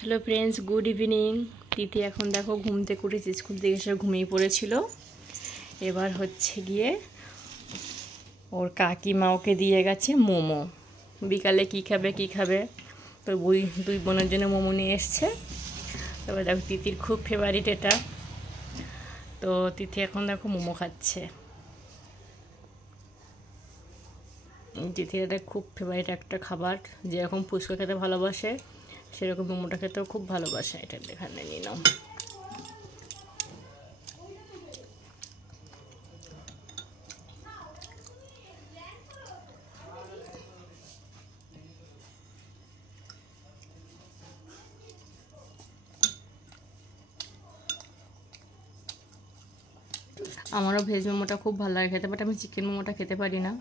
Hello friends, good evening. Tithi এখন দেখো ঘুম থেকে উঠেছে, স্কুল থেকে এসে ঘুমিয়ে পড়েছিল। এবার হচ্ছে গিয়ে ওর কাকিমা ওকে দিয়ে গেছে মোমো। বিকালে কি খাবে তো দুই বোনের জন্য মোমো নিয়ে এসছে। তবে দেখো তিথির খুব ফেভারিট এটা, তো তিথি এখন দেখো মোমো খাচ্ছে। তিথির এটা খুব ফেভারিট একটা খাবার, যেরকম ফুচকা খেতে ভালোবাসে সেরকম মোমোটা খেতেও খুব ভালোবাসে। এটা এখানে নিয়ে নাও। আমারও ভেজ মোমোটা খুব ভালো লাগে খেতে, বাট আমি চিকেন মোমোটা খেতে পারি না।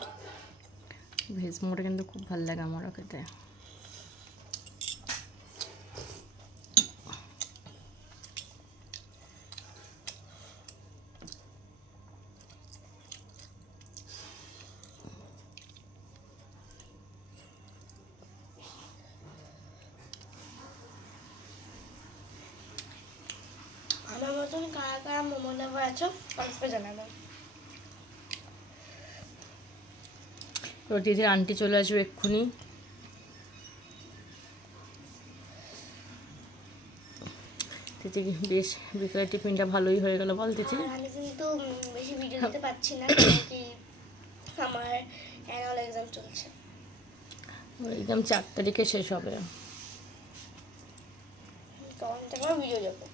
ভেজ মোমোটা কিন্তু খুব ভালো লাগে আমারও খেতে। আমার মতন কারা কারা মোমো লাভার আছো কমেন্টে জানাবে। তো দিদির আন্টি চলে আসবে এক্ষুনি। দিদি বেশ বিকেলে টিফিনটা ভালোই হয়ে গেল, বল দিদি। আমি কিন্তু বেশি ভিডিও দিতে পারছি না, কারণ কি আমার অ্যানুয়াল এক্সাম চলছে। এক্সাম 4 তারিখে শেষ হবে, তখন থেকে ভিডিও দেবো।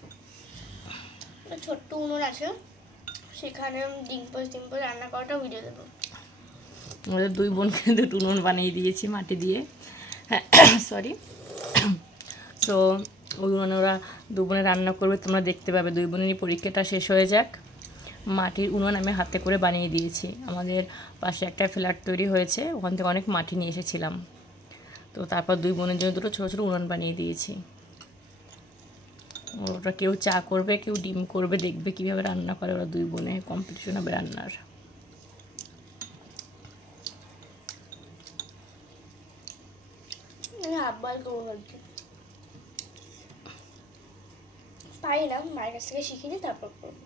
ছোট্ট উনুন আছে, সেখানে ডিম পোস্ট রান্না করাটাও ভিডিও দেবো। আমাদের দুই বোনকে কিন্তু উনুন বানিয়ে দিয়েছি মাটি দিয়ে, সরি। তো ওই উনুনে ওরা দু বোনে রান্না করবে, তোমরা দেখতে পাবে। দুই বোনেরই পরীক্ষাটা শেষ হয়ে যাক। মাটির উনুন আমি হাতে করে বানিয়ে দিয়েছি। আমাদের পাশে একটা ফ্ল্যাট তৈরি হয়েছে, ওখান থেকে অনেক মাটি নিয়ে এসেছিলাম। তো তারপর দুই বোনের জন্য দুটো ছোটো ছোটো উনুন বানিয়ে দিয়েছি। ওরা কেউ চা করবে, কেউ ডিম করবে, দেখবে কীভাবে রান্না করে ওরা দুই বোনে। কম্পিটিশন হবে রান্নার। আব্বার করবো ভাবছি, পারি না, মায়ের কাছ থেকে শিখিনি, তারপর করবো।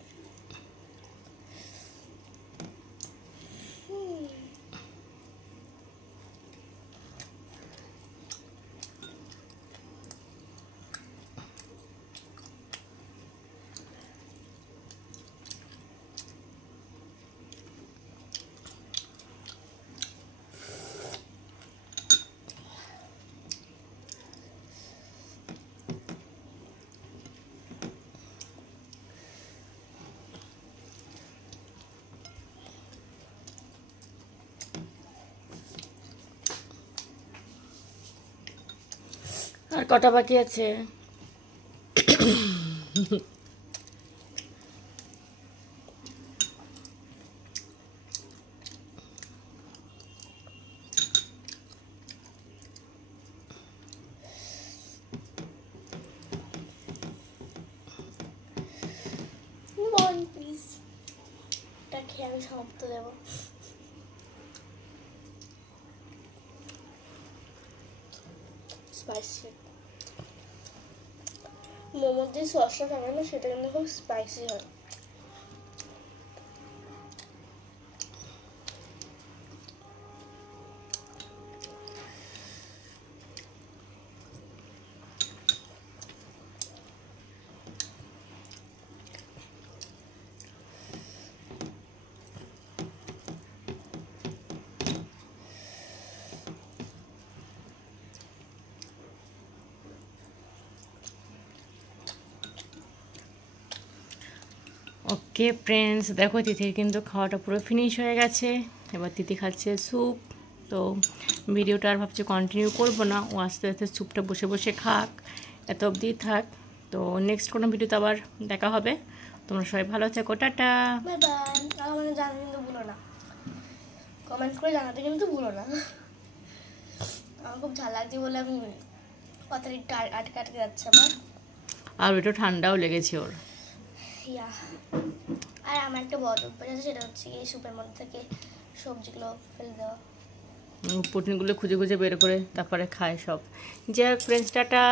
আর কটা বাকি আছে? প্লিজ এটা খেয়ে আমি সমাপ্ত দেবো। স্পাইসি মোমোর যে সসটা থাকে না, সেটা কিন্তু খুব স্পাইসি হয়। ওকে ফ্রেন্ডস, দেখো তিথির কিন্তু খাওয়াটা পুরো ফিনিশ হয়ে গেছে। এবার তিথি খাচ্ছে স্যুপ। তো ভিডিওটা আর ভাবছি কন্টিনিউ করবো না, ও আস্তে আস্তে স্যুপটা বসে বসে খাক, এত অবধি থাক। তো নেক্সট কোনো ভিডিওতে আবার দেখা হবে। তোমরা সবাই ভালো থেকো, টাটা। Bye bye. আমাকে জানাতে কিন্তু ভুলো না, কমেন্ট করে জানাতে কিন্তু ভুলো না। আমার খুব ঝাল লাগছে বলে আমি কথাটা একটু আটকে আটকে যাচ্ছে আমার। আর একটু ঠান্ডাও লেগেছে ওর। আর আমার একটা বড় অভ্যাস আছে, সেটা হচ্ছে এই স্যুপের মধ্যে থেকে সবজিগুলো ফেলে দেওয়া। প্রোটিনগুলো খুঁজে খুঁজে বের করে তারপরে খায় সব। যাই হোক ফ্রেন্ডস, টাটা।